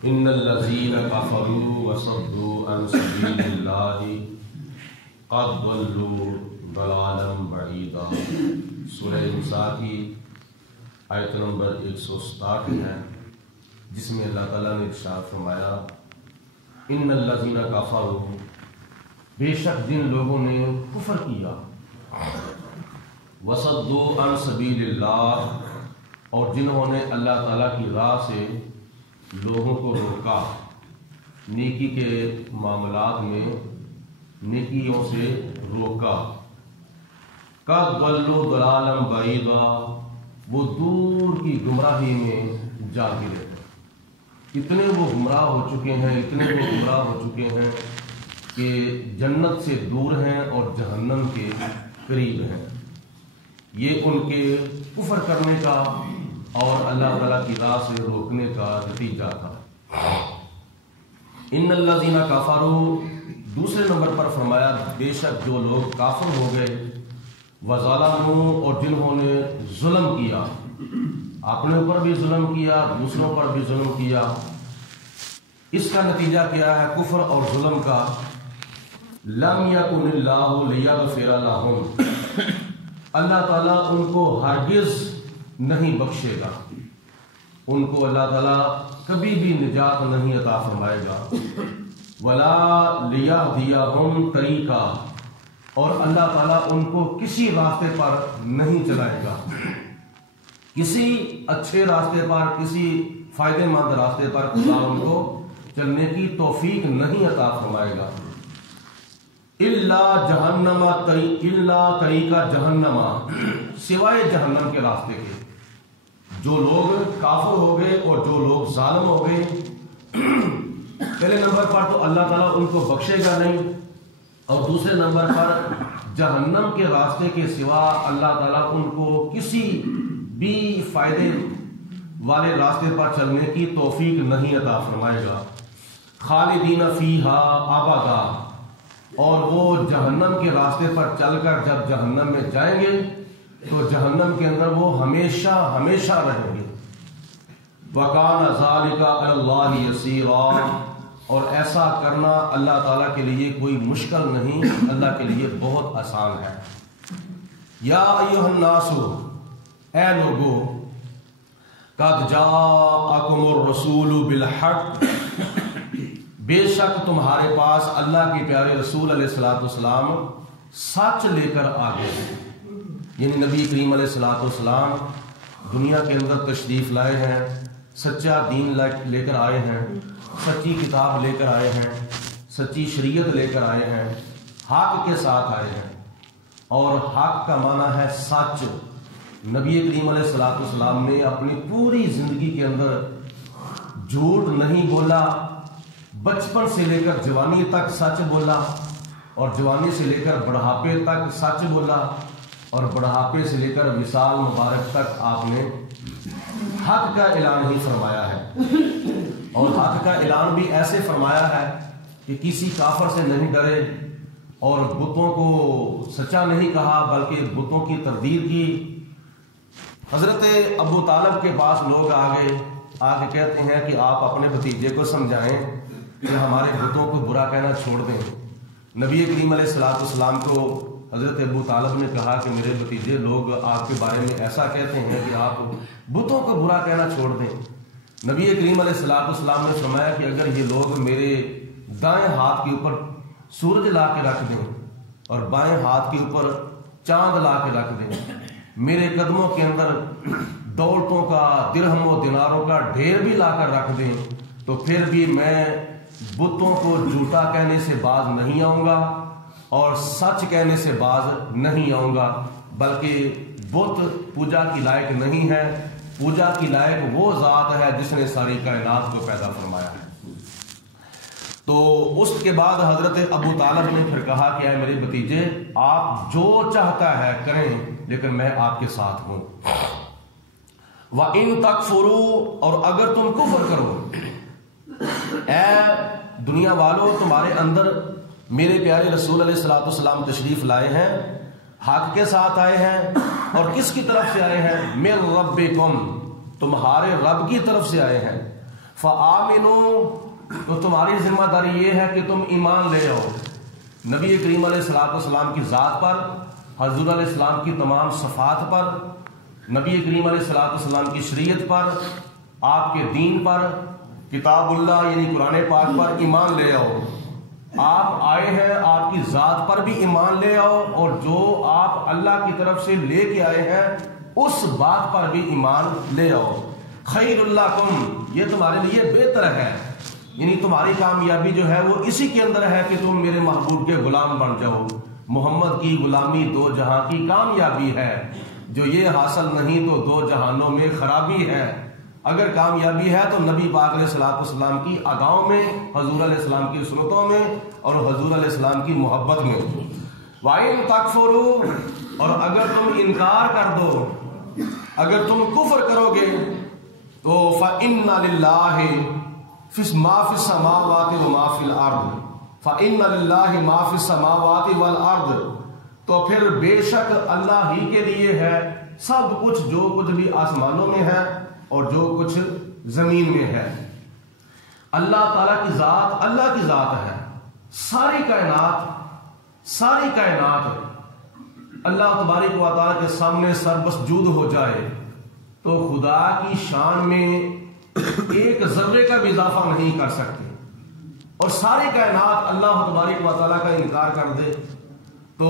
ان الذين كفروا وصدوا عن سبيل الله قد ضلوا ضلالا بعيدا۔ سورہ نساء کی آیت نمبر 167 ہے، جس میں اللہ تعالیٰ نے ارشاد فرمایا ان الذين كفروا، بے شک جن لوگوں نے کفر کیا، وصدوا عن سبیل اللہ، اور جنہوں نے اللہ تعالیٰ کی راہ سے لوگوں کو روکا، نیکی کے معاملات میں نیکیوں سے روکا، قد ضلوا ضلالا بعیدا، وہ دور کی گمراہی میں جا گرے، اتنے وہ گمراہ ہو چکے ہیں، اتنے وہ گمراہ ہو چکے ہیں کہ جنت سے دور ہیں اور جہنم کے قریب ہیں۔ یہ ان کے کفر کرنے کا اور اللہ تعالیٰ کی راہ سے روکنے کا نتیجہ تھا۔ ان الذین کفروا، دوسرے نمبر پر فرمایا بے شک جو لوگ کافر ہو گئے، وظلموا، اور جنہوں نے ظلم کیا، اپنے اوپر بھی ظلم کیا، دوسروں پر بھی ظلم کیا۔ اس کا نتیجہ کیا ہے کفر اور ظلم کا؟ لم یکن اللہ لیغفر لہم، اللہ تعالیٰ ان کو ہرگز نہیں بخشے گا، ان کو اللہ تعالیٰ کبھی بھی نجات نہیں عطا فرمائے گا۔ ولا لیہدیہم طریقا، اور اللہ تعالیٰ ان کو کسی راستے پر نہیں چلائے گا، کسی اچھے راستے پر، کسی فائدہ مند راستے پر خدا ان کو چلنے کی توفیق نہیں عطا فرمائے گا۔ الا جہنم، الا طریقہ جہنم، سوائے جہنم کے راستے کے۔ جو لوگ کافر ہو گئے اور جو لوگ ظالم ہو گئے، پہلے نمبر پر تو اللہ تعالیٰ ان کو بخشے گا نہیں، اور دوسرے نمبر پر جہنم کے راستے کے سوا اللہ تعالیٰ ان کو کسی بھی فائدے والے راستے پر چلنے کی توفیق نہیں عطا فرمائے گا۔ خالدین فیہا ابدا، اور وہ جہنم کے راستے پر چل کر جب جہنم میں جائیں گے تو جہنم کے اندر وہ ہمیشہ ہمیشہ رہیں گے۔ وَكَانَ ذَلِكَ عَلَى اللَّهِ يَسِيرًا، اور ایسا کرنا اللہ تعالیٰ کے لیے کوئی مشکل نہیں، اللہ کے لیے بہت آسان ہے۔ یا ایھا الناس، اے لوگو، قد جاءکم الرسول بالحق، بے شک تمہارے پاس اللہ کے پیارے رسول علیہ الصلوۃ والسلام سچ لے کر آ گئے، یعنی نبی کریم علیہ الصلوۃ والسلام دنیا کے اندر تشریف لائے ہیں، سچا دین لے کر آئے ہیں، سچی کتاب لے کر آئے ہیں، سچی شریعت لے کر آئے ہیں، حق کے ساتھ آئے ہیں، اور حق کا معنی ہے سچ۔ نبی کریم علیہ الصلوۃ والسلام نے اپنی پوری زندگی کے اندر جھوٹ نہیں بولا، بچپن سے لے کر جوانی تک سچ بولا، اور جوانی سے لے کر بڑھاپے تک سچ بولا، اور بڑھاپے سے لے کر وصال مبارک تک آپ نے حق کا اعلان ہی فرمایا ہے، اور حق کا اعلان بھی ایسے فرمایا ہے کہ کسی کافر سے نہیں ڈرے، اور بتوں کو سچا نہیں کہا بلکہ بتوں کی تردید کی۔ حضرت ابو طالب کے پاس لوگ آ کے کہتے ہیں کہ آپ اپنے بھتیجے کو سمجھائیں کہ ہمارے بتوں کو برا کہنا چھوڑ دیں۔ نبی کریم علیہ الصلوۃ والسلام کو حضرت ابو طالب نے کہا کہ میرے بھتیجے لوگ آپ کے بارے میں ایسا کہتے ہیں کہ آپ بتوں کو برا کہنا چھوڑ دیں۔ نبی کریم علیہ الصلوۃ والسلام نے فرمایا کہ اگر یہ لوگ میرے دائیں ہاتھ کے اوپر سورج لا کے رکھ دیں اور بائیں ہاتھ کے اوپر چاند لا کے رکھ دیں، میرے قدموں کے اندر دولتوں کا، درہم و دیناروں کا ڈھیر بھی لا کر رکھ دیں، تو پھر بھی میں بتوں کو جھوٹا کہنے سے باز نہیں آؤں گا اور سچ کہنے سے باز نہیں آؤں گا، بلکہ بت پوجا کی لائق نہیں ہے، پوجا کی لائق وہ ذات ہے جس نے ساری کائنات کو پیدا فرمایا ہے۔ تو اس کے بعد حضرت ابو طالب نے پھر کہا کہ اے میرے بھتیجے، آپ جو چاہتا ہے کریں، لیکن میں آپ کے ساتھ ہوں۔ وَإِن تَكْفُرُوا، اور اگر تم کفر کرو، اے دنیا والو، تمہارے اندر میرے پیارے رسول علیہ الصلوۃ والسلام تشریف لائے ہیں، حق کے ساتھ آئے ہیں، اور کس کی طرف سے آئے ہیں؟ مِن رَبِّكُمْ، تمہارے رب کی طرف سے آئے ہیں۔ فآمنوا، تو تمہاری ذمہ داری یہ ہے کہ تم ایمان لے آؤ نبی کریم علیہ الصلوۃ والسلام کی ذات پر، حضور علیہ السلام کی تمام صفات پر، نبی کریم علیہ الصلوۃ والسلام کی شریعت پر، آپ کے دین پر، کتاب اللہ یعنی قرآن پاک پر ایمان لے آؤ۔ آپ آئے ہیں، آپ کی ذات پر بھی ایمان لے آؤ، اور جو آپ اللہ کی طرف سے لے کے آئے ہیں اس بات پر بھی ایمان لے آؤ۔ خیر لکم، یہ تمہارے لیے بہتر ہے، یعنی تمہاری کامیابی جو ہے وہ اسی کے اندر ہے کہ تم میرے محبوب کے غلام بن جاؤ۔ محمد کی غلامی دو جہاں کی کامیابی ہے، جو یہ حاصل نہیں تو دو جہانوں میں خرابی ہے۔ اگر کامیابی ہے تو نبی پاک علیہ الصلوۃ والسلام کی اداؤں میں، حضور علیہ السلام کی سنتوں میں اور حضور علیہ السلام کی محبت میں۔ وَإِن تَكْفُرُوا، اور اگر تم انکار کر دو، اگر تم کفر کرو گے تو فَإِنَّ لِلَّهِ مَا فِي السَّمَاوَاتِ وَمَا فِي الْأَرْضِ، فَإِنَّ لِلَّهِ مَا فِي السَّمَاوَاتِ وَالْأَرْضِ، تو پھر بے شک اللہ ہی کے لیے ہے سب کچھ، جو کچھ بھی آسمانوں میں ہے اور جو کچھ زمین میں ہے۔ اللہ تعالیٰ کی ذات اللہ کی ذات ہے، ساری کائنات اللہ تبارک و تعالیٰ کے سامنے سربسجود ہو جائے تو خدا کی شان میں ایک ذرے کا بھی اضافہ نہیں کر سکتے، اور ساری کائنات اللہ تبارک و تعالیٰ کا انکار کر دے تو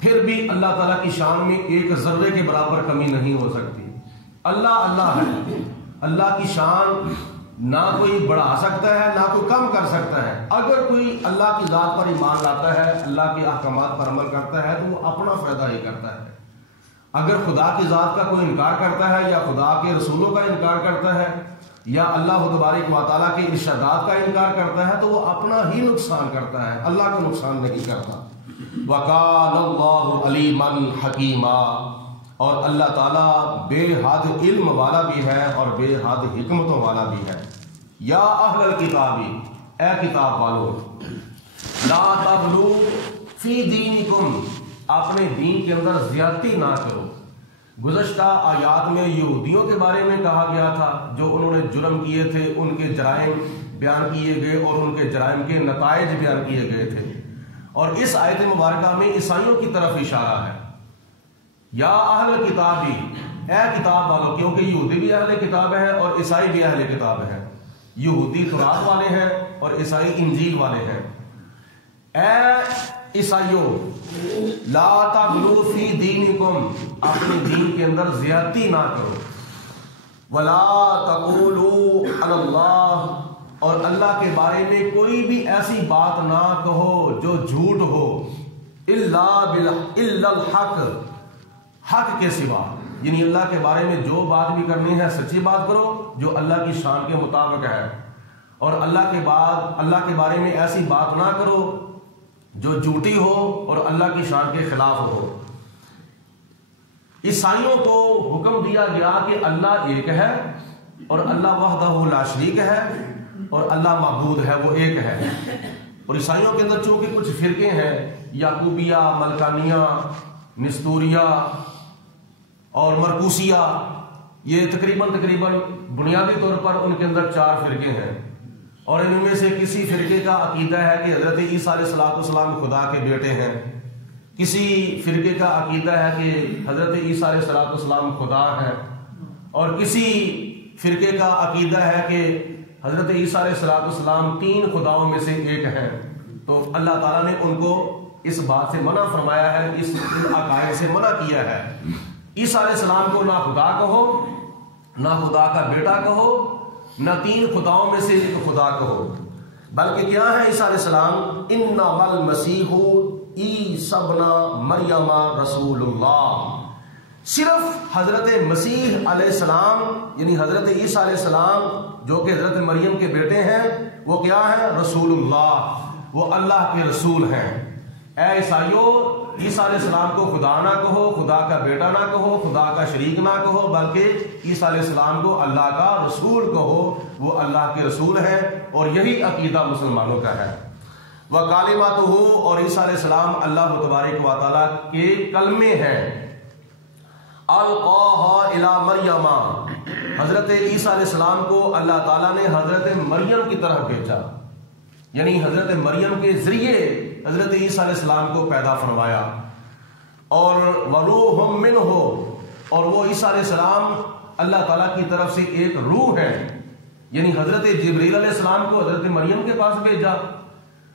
پھر بھی اللہ تعالیٰ کی شان میں ایک ذرے کے برابر کمی نہیں ہو سکتی۔ اللہ ہے، اللہ کی شان نہ کوئی بڑھا سکتا ہے نہ کوئی کم کر سکتا ہے۔ اگر کوئی اللہ کی ذات پر ایمان لاتا ہے، اللہ کے احکامات پر عمل کرتا ہے تو وہ اپنا فائدہ ہی کرتا ہے۔ اگر خدا کی ذات کا کوئی انکار کرتا ہے یا خدا کے رسولوں کا انکار کرتا ہے یا اللہ تبارک و تعالیٰ کے ارشادات کا انکار کرتا ہے تو وہ اپنا ہی نقصان کرتا ہے، اللہ کا نقصان نہیں کرتا۔ وَكَانَ اللَّهُ عَلِيمًا حَكِيمًا، اور اللہ تعالیٰ بے حد علم والا بھی ہے اور بے حد حکمتوں والا بھی ہے۔ یا اہل الکتاب، اے کتاب والو، لا تغلو فی دینکم، اپنے دین کے اندر زیادتی نہ کرو۔ گزشتہ آیات میں یہودیوں کے بارے میں کہا گیا تھا، جو انہوں نے جرم کیے تھے، ان کے جرائم بیان کیے گئے اور ان کے جرائم کے نتائج بیان کیے گئے تھے، اور اس آیت مبارکہ میں عیسائیوں کی طرف اشارہ ہے۔ یا اہل کتابی، اے کتاب والو، کیونکہ یہودی بھی اہل کتاب ہیں اور عیسائی بھی اہل کتاب ہیں۔ یہودی تورات والے ہیں اور عیسائی انجیل والے ہیں۔ اے عیسائیوں، لا تغلو فی دینکم، اپنے دین کے اندر زیادتی نہ کرو۔ ولا تقولوا علی اللہ، اور اللہ کے بارے میں کوئی بھی ایسی بات نہ کہو جو جھوٹ ہو، الا الحق، حق کے سوا، یعنی اللہ کے بارے میں جو بات بھی کرنی ہے سچی بات کرو جو اللہ کی شان کے مطابق ہے، اور اللہ کے بارے میں ایسی بات نہ کرو جو جھوٹی ہو اور اللہ کی شان کے خلاف ہو۔ عیسائیوں کو حکم دیا گیا کہ اللہ ایک ہے اور اللہ وحدہ لا شریک ہے اور اللہ معبود ہے، وہ ایک ہے۔ اور عیسائیوں کے اندر چونکہ کچھ فرقے ہیں، یعقوبیہ، ملکانیہ، نستوریہ اور مرکوسیہ، یہ تقریباً بنیادی طور پر ان کے اندر 4 فرقے ہیں، اور ان میں سے کسی فرقے کا عقیدہ ہے کہ حضرت عیسیٰ علیہ السلام خدا کے بیٹے ہیں، کسی فرقے کا عقیدہ ہے کہ حضرت عیسیٰ علیہ السلام خدا ہے، اور کسی فرقے کا عقیدہ ہے کہ حضرت عیسیٰ علیہ السلام 3 خداؤں میں سے ایک ہے۔ تو اللہ تعالیٰ نے ان کو اس بات سے منع فرمایا ہے، اس عقائد سے منع کیا ہے۔ عیسیٰ علیہ السلام کو نہ خدا کہو، نہ خدا کا بیٹا کہو، نہ 3 خداؤں میں سے ایک خدا کہو، بلکہ کیا ہے عیسیٰ علیہ السلام؟ انما المسیح عیسی ابن مریم رسول اللہ، صرف حضرت مسیح علیہ السلام یعنی حضرت عیسیٰ علیہ السلام جو کہ حضرت مریم کے بیٹے ہیں، وہ کیا ہے؟ رسول اللہ، وہ اللہ کے رسول ہیں۔ اے عیسائیوں، عیسیٰ علیہ السلام کو خدا نہ کہو، خدا کا بیٹا نہ کہو، خدا کا شریک نہ کہو، بلکہ عیسیٰ علیہ السلام کو اللہ کا رسول کہو، وہ اللہ کے رسول ہیں، اور یہی عقیدہ مسلمانوں کا ہے۔ وَكَلِمَتُهُ، اور عیسیٰ علیہ السلام اللہ تبارک و تعالیٰ کے کلمے ہیں۔ القاها الى مریم، حضرت عیسیٰ علیہ السلام کو اللہ تعالیٰ نے حضرت مریم کی طرح بھیجا، یعنی حضرت مریم کے ذریعے حضرت عیسیٰ علیہ السلام کو پیدا فرمایا، اور وروح منہ، اور وہ عیسیٰ علیہ السلام اللہ تعالیٰ کی طرف سے ایک روح ہے، یعنی حضرت جبریل علیہ السلام کو حضرت مریم کے پاس بھیجا۔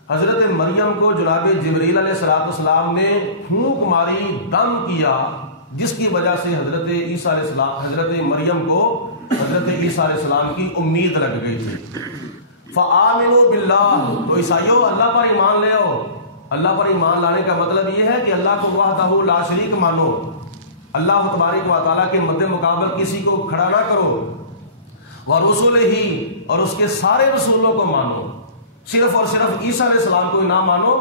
حضرت مریم کو جناب جبریل علیہ السلام نے پھونک ماری، دم کیا، جس کی وجہ سے حضرت عیسیٰ علیہ السلام، حضرت مریم کو حضرت عیسیٰ علیہ السلام کی امید لگ گئی تھی۔ فآمنوا باللہ، تو عیسائیوں اللہ پر ایمان لے آؤ۔ اللہ پر ایمان لانے کا مطلب یہ ہے کہ اللہ کو وحدہ لا شریک مانو، اللہ تبارک و تعالیٰ کے مد مقابل کسی کو کھڑا نہ کرو، ورسلہ، اور اس کے سارے رسولوں کو مانو، صرف اور صرف عیسیٰ علیہ السلام کو نہ مانو،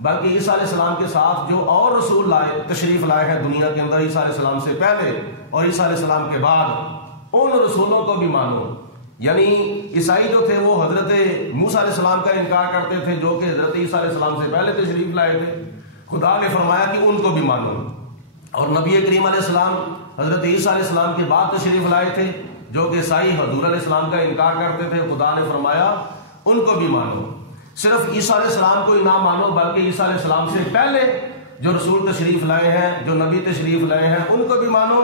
بلکہ عیسیٰ علیہ السلام کے ساتھ جو اور رسول لائے، تشریف لائے ہیں دنیا کے اندر عیسیٰ علیہ السلام سے پہلے اور عیسیٰ علیہ السلام کے بعد، ان رسولوں کو بھی مانو۔ یعنی عیسائی جو تھے وہ حضرت موسیٰ علیہ السلام کا انکار کرتے تھے، جو کہ حضرت عیسیٰ علیہ السلام سے پہلے تشریف لائے تھے، خدا نے فرمایا کہ ان کو بھی مانو۔ اور نبی کریم علیہ السلام حضرت عیسیٰ علیہ السلام کے بعد تشریف لائے تھے، جو کہ عیسائی حضور علیہ السلام کا انکار کرتے تھے، خدا نے فرمایا ان کو بھی مانو۔ صرف عیسیٰ علیہ السلام کو ہی نہ مانو، بلکہ عیسیٰ علیہ السلام سے پہلے جو رسول تشریف لائے ہیں، جو نبی تشریف لائے ہیں، ان کو بھی مانو،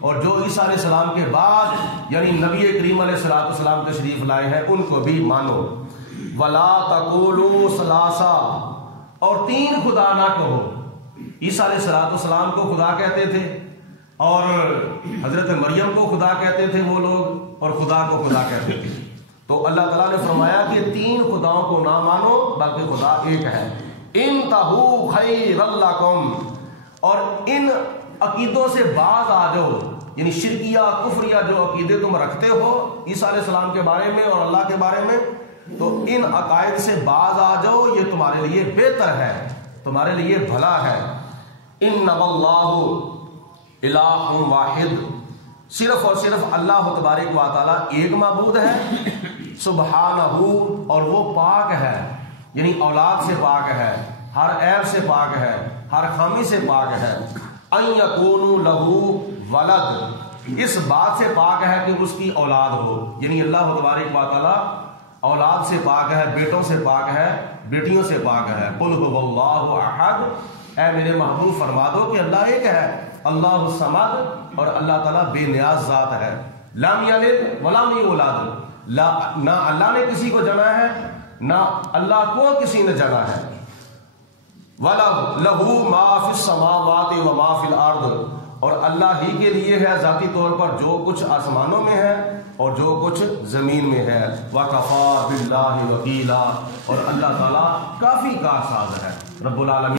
اور جو عیسیٰ علیہ السلام کے بعد یعنی نبی کریم علیہ السلام تشریف لائے ہیں، ان کو بھی مانو۔ ولا تقولوا ثلاثہ، اور تین خدا نہ کہو۔ عیسیٰ علیہ السلام کو خدا کہتے تھے، اور حضرت مریم کو خدا کہتے تھے وہ لوگ، اور خدا کو خدا کہتے تھے۔ تو اللہ تعالیٰ نے فرمایا کہ تین خداؤں کو نہ مانو، بلکہ خدا ایک ہے۔ انتہوا خیر لکم، اور ان عقیدوں سے باز آ جاؤ، یعنی شرکیہ کفریہ جو عقیدے تم رکھتے ہو عیسیٰ علیہ السلام کے بارے میں اور اللہ کے بارے میں، تو ان عقائد سے باز آ جاؤ، یہ تمہارے لیے بہتر ہے، تمہارے لیے بھلا ہے۔ انما اللہ الہ واحد، صرف اور صرف اللہ تبارک و تعالیٰ ایک معبود ہے، سبحانہ، اور وہ پاک ہے، یعنی اولاد سے پاک ہے، ہر عیب سے پاک ہے، ہر خامی سے پاک ہے۔ ان یکون لہ ولد، اس بات سے پاک ہے کہ اس کی اولاد ہو، یعنی اللہ تبارک و تعالیٰ اولاد سے پاک ہے، بیٹوں سے پاک ہے، بیٹیوں سے پاک ہے۔ قل هو اللہ احد، اے میرے محبوب فرما دو کہ اللہ ایک ہے، اللہ الصمد، اور اللہ تعالیٰ بے نیاز ذات ہے۔ لم یلد ولم یولد، نہ اللہ نے کسی کو جنا ہے، نہ اللہ کو کسی نے جنا ہے۔ وَلَهُ مَا فِي السَّمَاوَاتِ وَمَا فِي الْأَرْضِ، اور اللہ ہی کے لیے ہے ذاتی طور پر جو کچھ آسمانوں میں ہے اور جو کچھ زمین میں ہے۔ وَكَفَى بِاللَّهِ وَكِيلًا، اور اللہ تعالیٰ کافی کارساز ہے۔ رب العالمین